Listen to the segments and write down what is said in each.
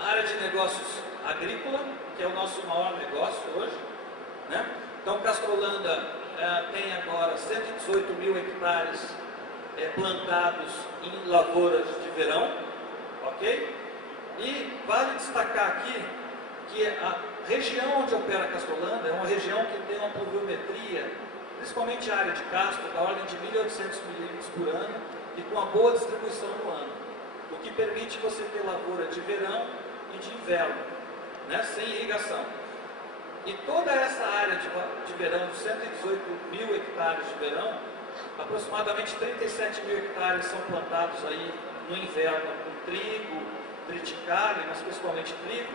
A área de negócios agrícola, que é o nosso maior negócio hoje, né? Então, Castrolanda tem agora 118 mil hectares plantados em lavouras de verão, ok? E vale destacar aqui que a região onde opera Castrolanda é uma região que tem uma pluviometria, principalmente a área de Castro, da ordem de 1.800 milímetros por ano e com uma boa distribuição no ano, o que permite você ter lavoura de verão e de inverno, né, sem irrigação. E toda essa área de verão, de 118 mil hectares de verão, aproximadamente 37 mil hectares são plantados aí no inverno com trigo, triticale, mas principalmente trigo,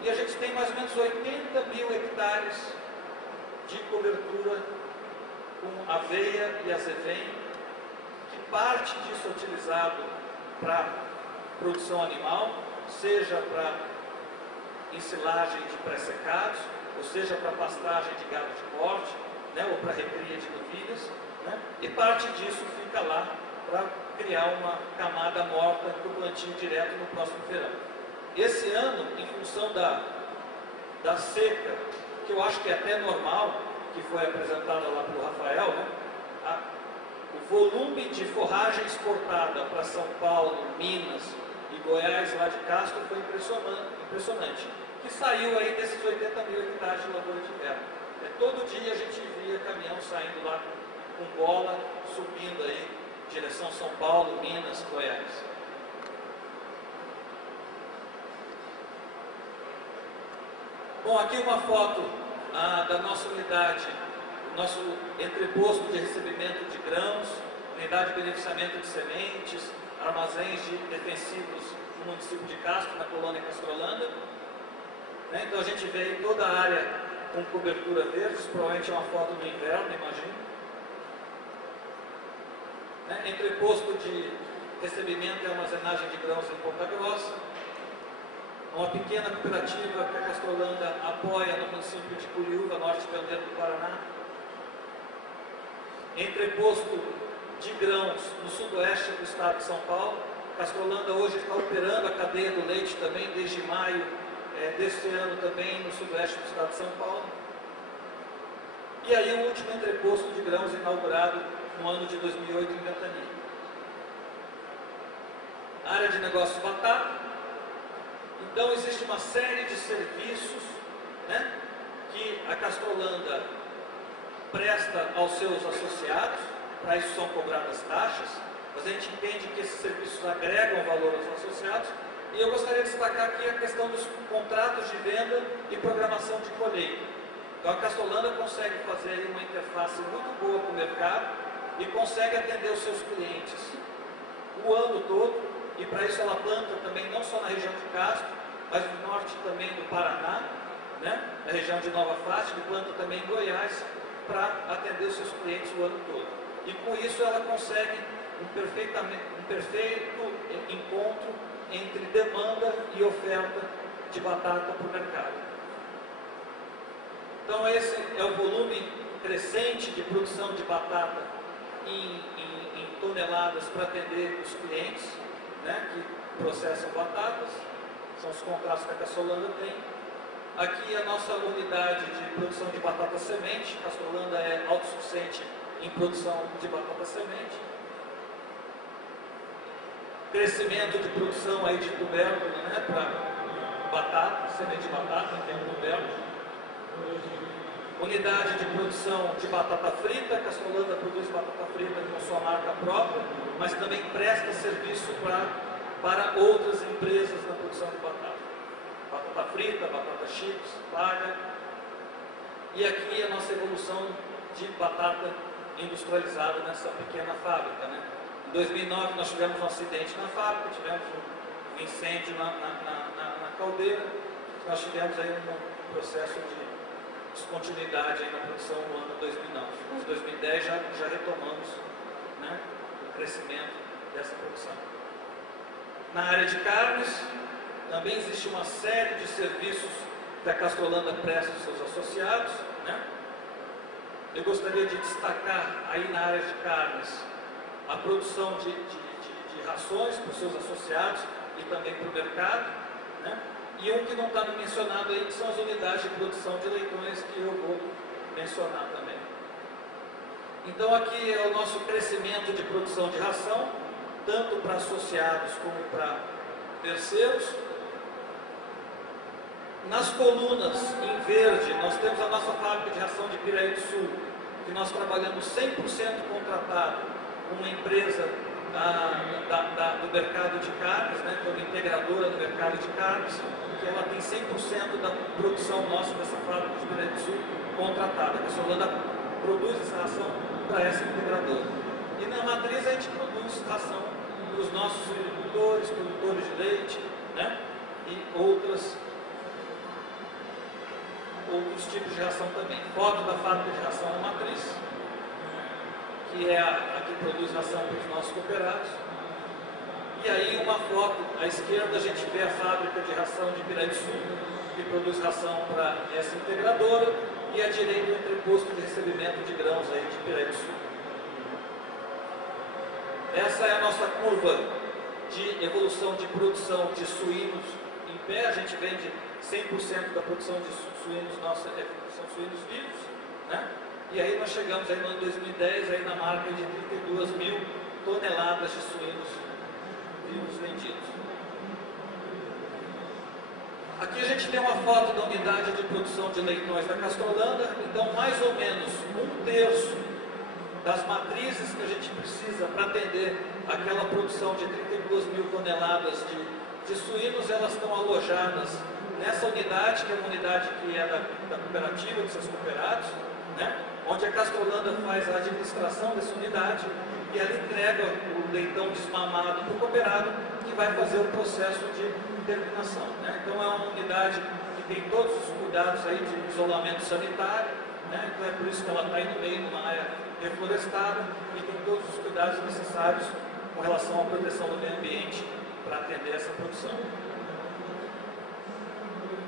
e a gente tem mais ou menos 80 mil hectares de cobertura com aveia e azevém, que parte disso é utilizado para produção animal, seja para ensilagem de pré-secados, ou seja para pastagem de gado de corte, né, ou para recria de novilhas, né, e parte disso fica lá para criar uma camada morta para o plantio direto no próximo verão. Esse ano, em função da seca, que eu acho que é até normal, que foi apresentada lá pelo Rafael, né, o volume de forragem exportada para São Paulo, Minas e Goiás, lá de Castro, foi impressionante. Que saiu aí desses 80 mil hectares de lavoura de inverno. Todo dia a gente via caminhão saindo lá com bola, subindo aí, direção São Paulo, Minas, Goiás. Bom, aqui uma foto da nossa unidade, o nosso entreposto de recebimento de grãos, unidade de beneficiamento de sementes, armazéns de defensivos no município de Castro, na colônia Castrolanda. Então a gente vê toda a área com cobertura verde, isso provavelmente é uma foto do inverno, imagino. Entreposto de recebimento e armazenagem de grãos em Ponta Grossa. Uma pequena cooperativa que a Castrolanda apoia no município de Curiúva, norte de Belmiro do Paraná. Entreposto de grãos no sudoeste do estado de São Paulo. Castrolanda hoje está operando a cadeia do leite também desde maio deste ano também no sudoeste do estado de São Paulo. E aí o último entreposto de grãos inaugurado no ano de 2008 em Ventania. Área de negócios batata. Então existe uma série de serviços, né, que a Castrolanda presta aos seus associados, para isso são cobradas taxas, mas a gente entende que esses serviços agregam valor aos associados. E eu gostaria de destacar aqui a questão dos contratos de venda e programação de colheita. Então a Castrolanda consegue fazer aí uma interface muito boa com o mercado e consegue atender os seus clientes o ano todo, e para isso ela planta também não só na região de Castro, mas no norte também do Paraná, né? Na região de Nova Fátima, e planta também em Goiás, para atender os seus clientes o ano todo. E com isso ela consegue um perfeito encontro entre demanda e oferta de batata para o mercado. Então esse é o volume crescente de produção de batata em toneladas para atender os clientes, né, que processam batatas. São os contratos que a Castrolanda tem. Aqui a nossa unidade de produção de batata semente. A Castrolanda é autossuficiente em produção de batata semente. Crescimento de produção aí de tubérculo, né, para batata, semente de batata, tem tubérculo. Unidade de produção de batata frita. A Castrolanda produz batata frita com sua marca própria, mas também presta serviço para outras empresas na produção de batata. Batata frita, batata chips, paga. E aqui a nossa evolução de batata industrializada nessa pequena fábrica, né? Em 2009 nós tivemos um acidente na fábrica, tivemos um incêndio na caldeira. Nós tivemos aí um processo de descontinuidade aí na produção no ano 2009. Em 2010 já retomamos, né, o crescimento dessa produção. Na área de carnes, também existe uma série de serviços que a Castrolanda presta aos seus associados, né? Eu gostaria de destacar aí na área de carnes a produção de rações para os seus associados e também para o mercado, né? E um que não está mencionado aí, que são as unidades de produção de leitões, que eu vou mencionar também. Então aqui é o nosso crescimento de produção de ração, tanto para associados como para terceiros. Nas colunas em verde, nós temos a nossa fábrica de ração de Piraí do Sul, que nós trabalhamos 100% contratado com uma empresa do mercado de carnes, né, que é uma integradora do mercado de carnes, que ela tem 100% da produção nossa dessa fábrica de Piraí do Sul contratada. A Castrolanda produz essa ração para essa integradora. E na matriz a gente produz ração para os nossos agricultores, produtores de leite, né, e outros tipos de ração também. Foto da fábrica de ração na matriz, que é a que produz ração para os nossos cooperados. E aí uma foto, à esquerda a gente vê a fábrica de ração de Piraí do Sul, que produz ração para essa integradora, e à direita o entreposto de recebimento de grãos aí de Piraí do Sul. Essa é a nossa curva de evolução de produção de suínos em pé. A gente vende 100% da produção de suínos nossa são suínos vivos, né? E aí nós chegamos aí no ano 2010 aí na marca de 32 mil toneladas de suínos vivos vendidos. Aqui a gente tem uma foto da unidade de produção de leitões da Castrolanda. Então mais ou menos 1/3 das matrizes que a gente precisa para atender aquela produção de 32 mil toneladas de suínos, elas estão alojadas nessa unidade, que é uma unidade que é da cooperativa, dos seus cooperados, né? Onde a Castrolanda faz a administração dessa unidade e ela entrega o leitão desmamado para o cooperado, que vai fazer o processo de terminação, né? Então é uma unidade que tem todos os cuidados aí de isolamento sanitário, né? Então é por isso que ela está aí no meio de uma área reflorestada e tem todos os cuidados necessários com relação à proteção do meio ambiente para atender essa produção.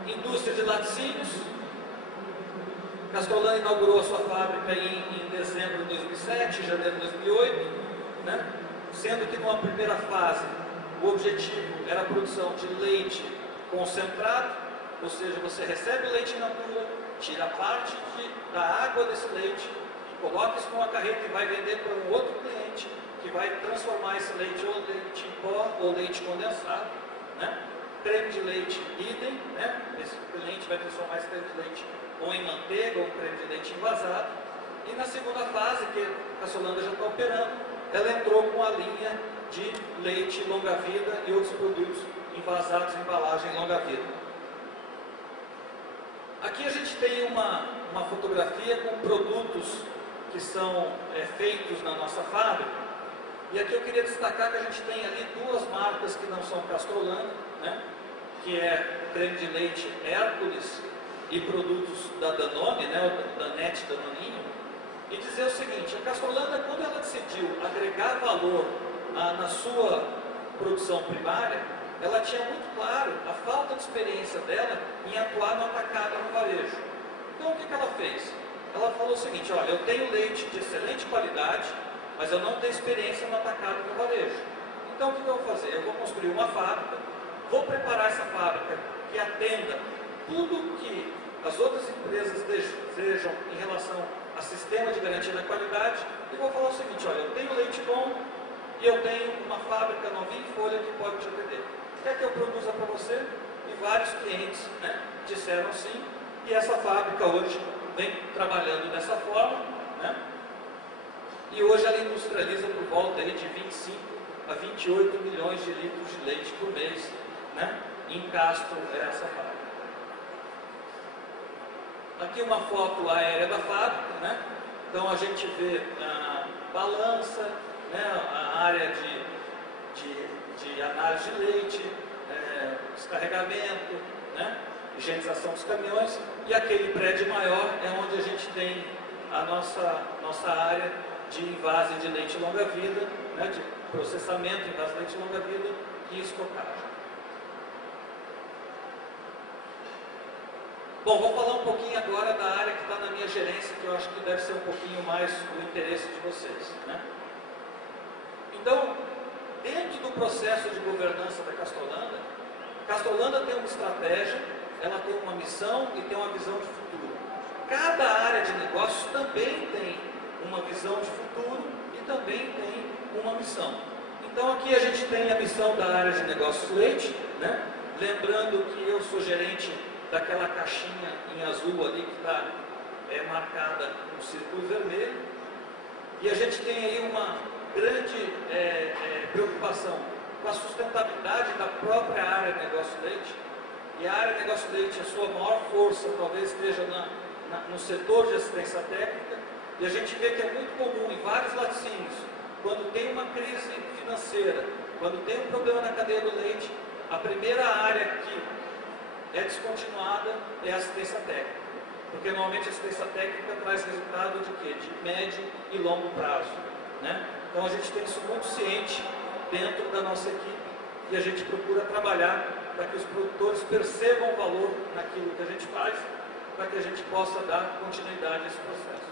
Indústria de laticínios. Castrolanda inaugurou a sua fábrica em dezembro de 2007, janeiro de 2008, né? Sendo que numa primeira fase o objetivo era a produção de leite concentrado, ou seja, você recebe o leite in natura, tira parte da água desse leite, coloca isso numa carreta e vai vender para um outro cliente, que vai transformar esse leite ou leite em pó ou leite condensado, né? Creme de leite idem, né? Esse cliente vai transformar esse creme de leite ou em manteiga ou creme de leite envasado. E na segunda fase, que a Castrolanda já está operando, ela entrou com a linha de leite longa-vida e outros produtos envasados em embalagem longa-vida. Aqui a gente tem uma fotografia com produtos que são feitos na nossa fábrica. E aqui eu queria destacar que a gente tem ali duas marcas que não são Castrolanda, né? Que é creme de leite Hércules e produtos da Danone, né? O Danette Danoninho. E dizer o seguinte: a Castrolanda, quando ela decidiu agregar valor na sua produção primária, ela tinha muito claro a falta de experiência dela em atuar no atacado e no varejo. Então o que ela fez? Ela falou o seguinte: olha, eu tenho leite de excelente qualidade, mas eu não tenho experiência no atacado e no varejo. Então o que eu vou fazer? Eu vou construir uma fábrica, vou preparar essa fábrica que atenda tudo que as outras empresas desejam em relação a sistema de garantia da qualidade, e vou falar o seguinte: olha, eu tenho leite bom e eu tenho uma fábrica novinha em folha que pode te atender. Quer que eu produza para você? E vários clientes, né, disseram sim, e essa fábrica hoje vem trabalhando dessa forma, né? E hoje ela industrializa por volta aí de 25 a 28 milhões de litros de leite por mês, né? Em Castro é essa fábrica. Aqui uma foto aérea da fábrica, né? Então a gente vê a balança, né? A área de análise de leite, descarregamento, né? Higienização dos caminhões, e aquele prédio maior é onde a gente tem a nossa área de invase de leite longa-vida, né? De processamento, invase de leite longa-vida e estocagem. Bom, vou falar um pouquinho agora da área que está na minha gerência, que eu acho que deve ser um pouquinho mais do interesse de vocês, né? Então, dentro do processo de governança da Castrolanda, Castrolanda tem uma estratégia, ela tem uma missão e tem uma visão de futuro. Cada área de negócios também tem uma visão de futuro e também tem uma missão. Então aqui a gente tem a missão da área de negócios leite, né? Lembrando que eu sou gerente daquela caixinha em azul ali que está marcada com um círculo vermelho. E a gente tem aí uma grande preocupação com a sustentabilidade da própria área de negócio leite. E a área de negócio leite, a sua maior força talvez esteja no setor de assistência técnica. E a gente vê que é muito comum em vários laticínios, quando tem uma crise financeira, quando tem um problema na cadeia do leite, a primeira área que é descontinuada é a assistência técnica. Porque normalmente a assistência técnica traz resultado de quê? De médio e longo prazo, né? Então a gente tem isso muito ciente dentro da nossa equipe e a gente procura trabalhar para que os produtores percebam o valor naquilo que a gente faz, para que a gente possa dar continuidade a esse processo.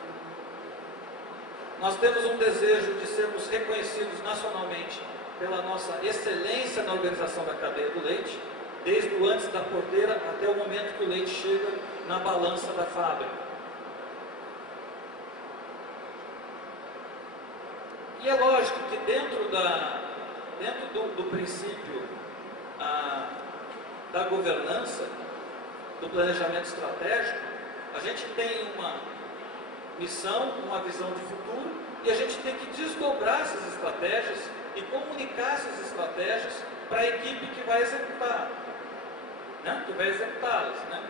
Nós temos um desejo de sermos reconhecidos nacionalmente pela nossa excelência na organização da cadeia do leite, desde o antes da porteira até o momento que o leite chega na balança da fábrica. E é lógico que dentro do princípio da governança, do planejamento estratégico, a gente tem uma missão, uma visão de futuro, e a gente tem que desdobrar essas estratégias e comunicar essas estratégias para a equipe que vai executar, né? Que vai executá-las, né?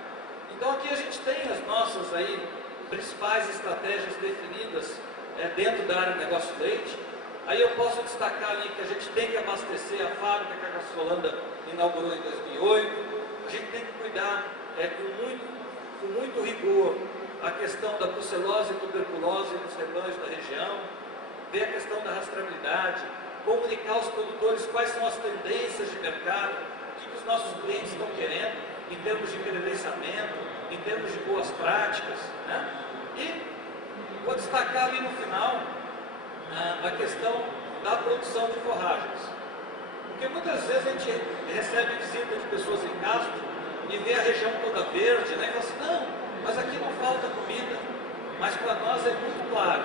Então aqui a gente tem as nossas aí principais estratégias definidas dentro da área de negócio leite. Aí eu posso destacar ali que a gente tem que abastecer a fábrica que a Castrolanda inaugurou em 2008, a gente tem que cuidar com muito rigor a questão da brucelose e tuberculose nos rebanhos da região, ver a questão da rastreabilidade, comunicar aos produtores quais são as tendências de mercado, o que os nossos clientes estão querendo em termos de credenciamento, em termos de boas práticas, né? E vou destacar ali no final a questão da produção de forragens. Porque muitas vezes a gente recebe visita de pessoas em Castro e vê a região toda verde, né? E fala assim, não, mas aqui não falta comida. Mas para nós é muito claro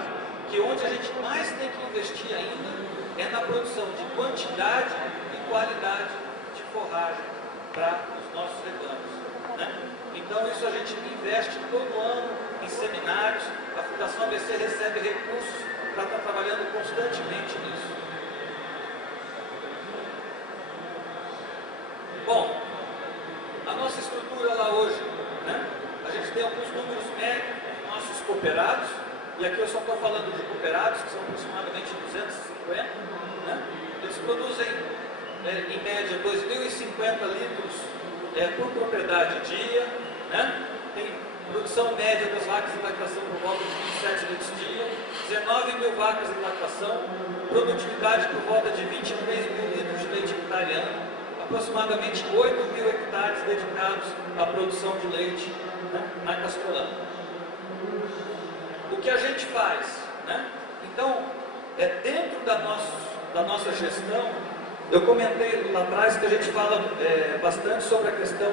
que onde a gente mais tem que investir ainda é na produção de quantidade e qualidade de forragem para os nossos rebanhos, né? Então isso a gente investe todo ano em seminários, a Fundação ABC recebe recursos para estar trabalhando constantemente nisso. Bom, a nossa estrutura lá hoje, né? A gente tem alguns números médios dos nossos cooperados, e aqui eu só estou falando de cooperados, que são aproximadamente 250, né? Eles produzem, em média, 2.050 litros por propriedade dia, né? Tem produção média das vacas em lactação por volta de 27 litros dia, 19 mil vacas em lactação, produtividade por volta de 23 mil litros de leite hectareano, aproximadamente 8 mil hectares dedicados à produção de leite, né, na Castrolanda. O que a gente faz, né? Então, dentro da nossa gestão, eu comentei lá atrás que a gente fala bastante sobre a questão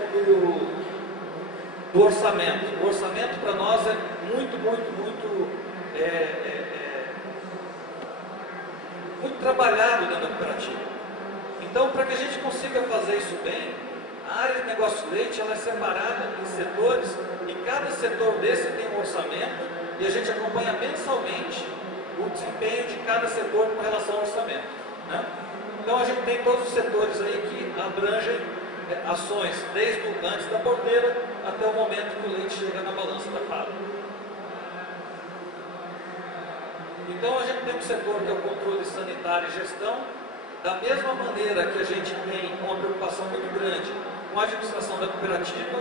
do orçamento. O orçamento para nós é muito trabalhado dentro da cooperativa. Então, para que a gente consiga fazer isso bem, a área de negócio leite ela é separada em setores e cada setor desse tem um orçamento e a gente acompanha mensalmente o desempenho de cada setor com relação ao orçamento, né? Então a gente tem todos os setores aí que abrangem ações desde o antes da porteira até o momento que o leite chega na balança da fábrica. Então a gente tem um setor que é o controle sanitário e gestão. Da mesma maneira que a gente tem uma preocupação muito grande com a administração da cooperativa,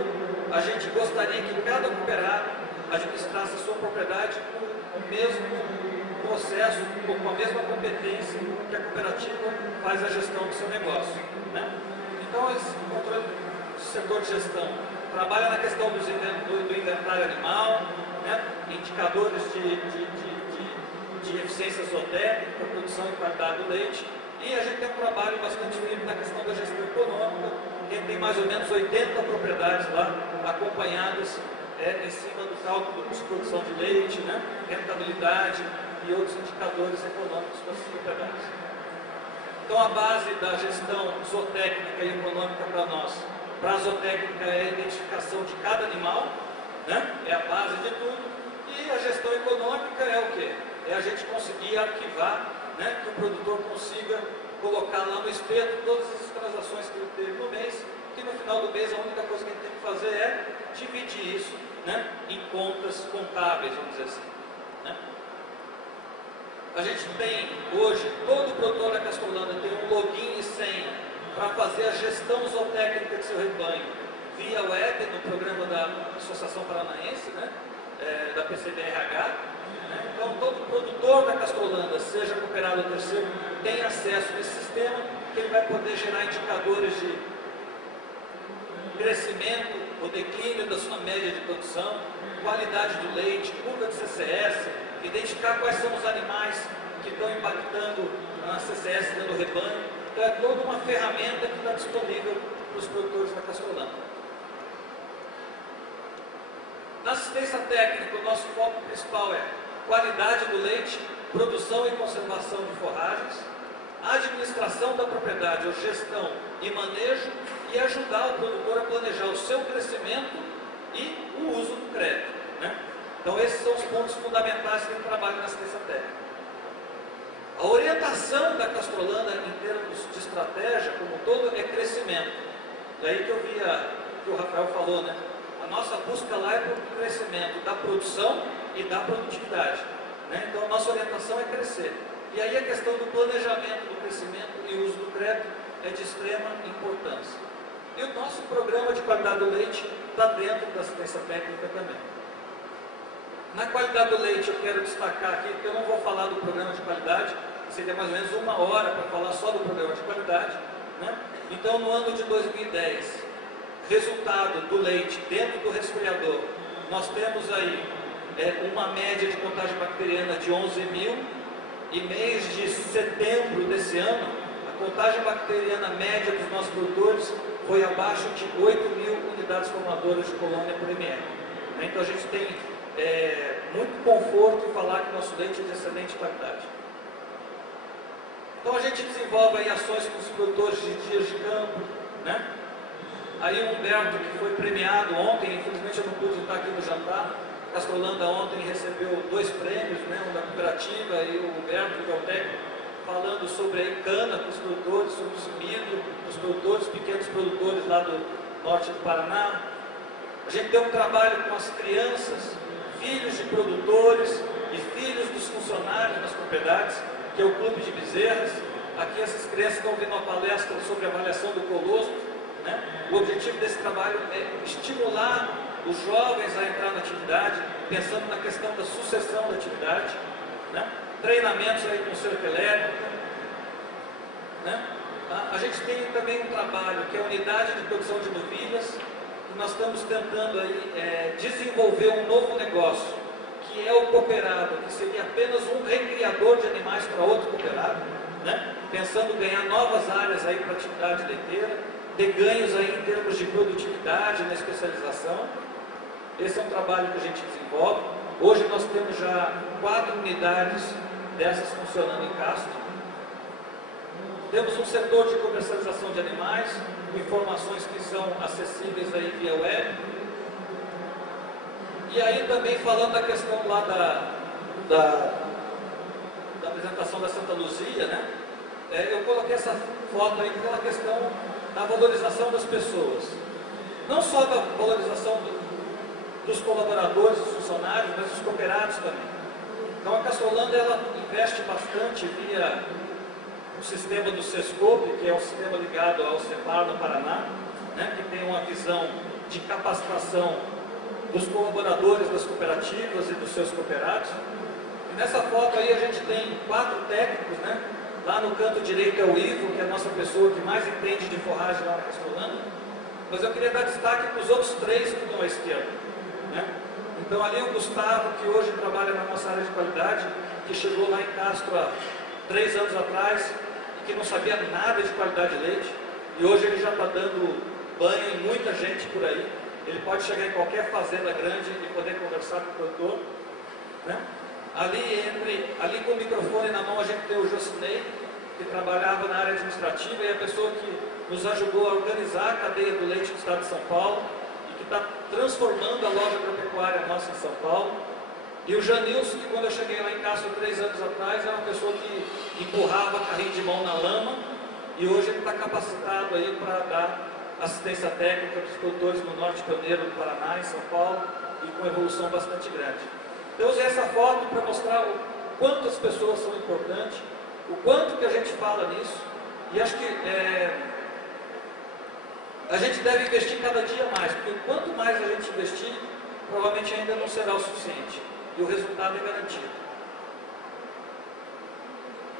a gente gostaria que cada cooperado administrasse a sua propriedade com o mesmo processo, com a mesma competência que a cooperativa faz a gestão do seu negócio, né? Então, esse controle do setor de gestão trabalha na questão do inventário animal, né? Indicadores de eficiência zootécnica, produção e qualidade do leite. E a gente tem um trabalho bastante firme na questão da gestão econômica, que é tem mais ou menos 80 propriedades lá, acompanhadas em cima do cálculo de produção de leite, né, rentabilidade e outros indicadores econômicos para as propriedades. Então, a base da gestão zootécnica e econômica para nós, para a zootécnica, é a identificação de cada animal, né, é a base de tudo, e a gestão econômica é o quê? É a gente conseguir arquivar, né, que o produtor consiga colocar lá no espeto todas as transações que ele teve no mês, que no final do mês a única coisa que ele tem que fazer é dividir isso, né, em contas contábeis, vamos dizer assim. Né? A gente tem hoje, todo produtor da Cascolândia tem um login e senha para fazer a gestão zootécnica de seu rebanho via web no programa da Associação Paranaense, né, da PCDRH. Então, todo produtor da Cascolândia, seja cooperado ou terceiro, tem acesso a esse sistema, que ele vai poder gerar indicadores de crescimento ou declínio da sua média de produção, qualidade do leite, curva de CCS, identificar quais são os animais que estão impactando a CCS dentro do rebanho. Então, é toda uma ferramenta que está disponível para os produtores da Cascolândia. Na assistência técnica, o nosso foco principal é qualidade do leite, produção e conservação de forragens, administração da propriedade, ou gestão e manejo, e ajudar o produtor a planejar o seu crescimento e o uso do crédito. Né? Então, esses são os pontos fundamentais que a gente trabalha na assistência técnica. A orientação da Cascolândia em termos de estratégia, como um todo, é crescimento. Daí que eu via que o Rafael falou, né? A nossa busca lá é para o crescimento da produção e da produtividade. Né? Então, a nossa orientação é crescer. E aí a questão do planejamento do crescimento e uso do crédito é de extrema importância. E o nosso programa de qualidade do leite está dentro da assistência técnica também. Na qualidade do leite, eu quero destacar aqui, porque eu não vou falar do programa de qualidade, seria mais ou menos 1 hora para falar só do programa de qualidade. Né? Então, no ano de 2010, resultado do leite dentro do resfriador, nós temos aí uma média de contagem bacteriana de 11 mil, e mês de setembro desse ano, a contagem bacteriana média dos nossos produtores foi abaixo de 8 mil unidades formadoras de colônia por ml. Então, a gente tem muito conforto em falar que nosso leite é de excelente qualidade. Então, a gente desenvolve aí ações com os produtores de dias de campo, né? Aí o Humberto, que foi premiado ontem, infelizmente eu não pude estar aqui no jantar. Cascolândia ontem recebeu 2 prêmios, né, um da cooperativa e o Humberto, que é o técnico, falando sobre a cana para os produtores, sobre o milho, os produtores, pequenos produtores lá do norte do Paraná. A gente tem um trabalho com as crianças, filhos de produtores e filhos dos funcionários das propriedades, que é o Clube de Bezerras. Aqui essas crianças estão ouvindo uma palestra sobre a avaliação do colostro. Né? O objetivo desse trabalho é estimular os jovens a entrar na atividade, pensando na questão da sucessão da atividade, né? Treinamentos aí com cerca elétrica. Né? A gente tem também um trabalho que é a unidade de produção de novilhas, e nós estamos tentando aí, desenvolver um novo negócio, que é o cooperado, que seria apenas um recriador de animais para outro cooperado, né? Pensando em ganhar novas áreas aí para a atividade leiteira, ter ganhos aí em termos de produtividade na especialização. Esse é um trabalho que a gente desenvolve. Hoje nós temos já 4 unidades dessas funcionando em Castro. Temos um setor de comercialização de animais, com informações que são acessíveis aí via web. E aí também falando da questão lá da apresentação da Santa Luzia, né? Eu coloquei essa foto aí pela questão da valorização das pessoas. Não só da valorização dos colaboradores, dos funcionários, mas dos cooperados também. Então a Cascolândia, ela investe bastante via o sistema do SESCOP, que é um sistema ligado ao CEPAR no Paraná, né, que tem uma visão de capacitação dos colaboradores das cooperativas e dos seus cooperados. E nessa foto aí a gente tem 4 técnicos, né? Lá no canto direito é o Ivo, que é a nossa pessoa que mais entende de forragem lá na Cascolândia. Mas eu queria dar destaque para os outros 3 que estão à esquerda. Né? Então ali o Gustavo, que hoje trabalha na nossa área de qualidade, que chegou lá em Castro há 3 anos atrás, e que não sabia nada de qualidade de leite, e hoje ele já está dando banho em muita gente por aí. Ele pode chegar em qualquer fazenda grande e poder conversar com o produtor, né? Ali com o microfone na mão a gente tem o Jocinei, que trabalhava na área administrativa e é a pessoa que nos ajudou a organizar a cadeia do leite do estado de São Paulo e que está transformando a loja agropecuária nossa em São Paulo. E o Janilson, que quando eu cheguei lá em Castro 3 anos atrás, era uma pessoa que empurrava carrinho de mão na lama, e hoje ele está capacitado aí para dar assistência técnica para os produtores no Norte Pioneiro do Paraná, em São Paulo, e com evolução bastante grande. Eu usei essa foto para mostrar o quanto as pessoas são importantes, o quanto que a gente fala nisso, e acho que a gente deve investir cada dia mais, porque quanto mais a gente investir, provavelmente ainda não será o suficiente, e o resultado é garantido.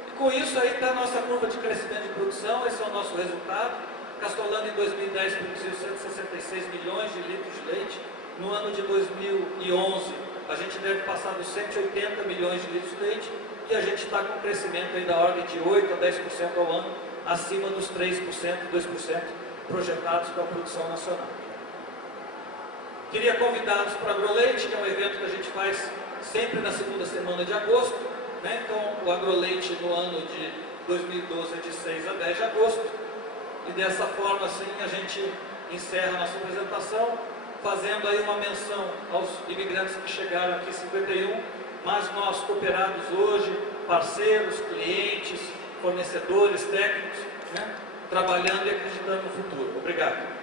E com isso aí está a nossa curva de crescimento de produção, esse é o nosso resultado. Castrolanda em 2010 produziu 166 milhões de litros de leite, no ano de 2011 a gente deve passar dos 180 milhões de litros de leite, e a gente está com um crescimento aí da ordem de 8% a 10% ao ano, acima dos 3%, 2% projetados para a produção nacional. Queria convidá-los para o AgroLeite, que é um evento que a gente faz sempre na segunda semana de agosto, né? Então o AgroLeite no ano de 2012 é de 6 a 10 de agosto, e dessa forma assim a gente encerra a nossa apresentação, fazendo aí uma menção aos imigrantes que chegaram aqui em 51, mas nós cooperados hoje, parceiros, clientes, fornecedores, técnicos, né? Trabalhando e acreditando no futuro. Obrigado.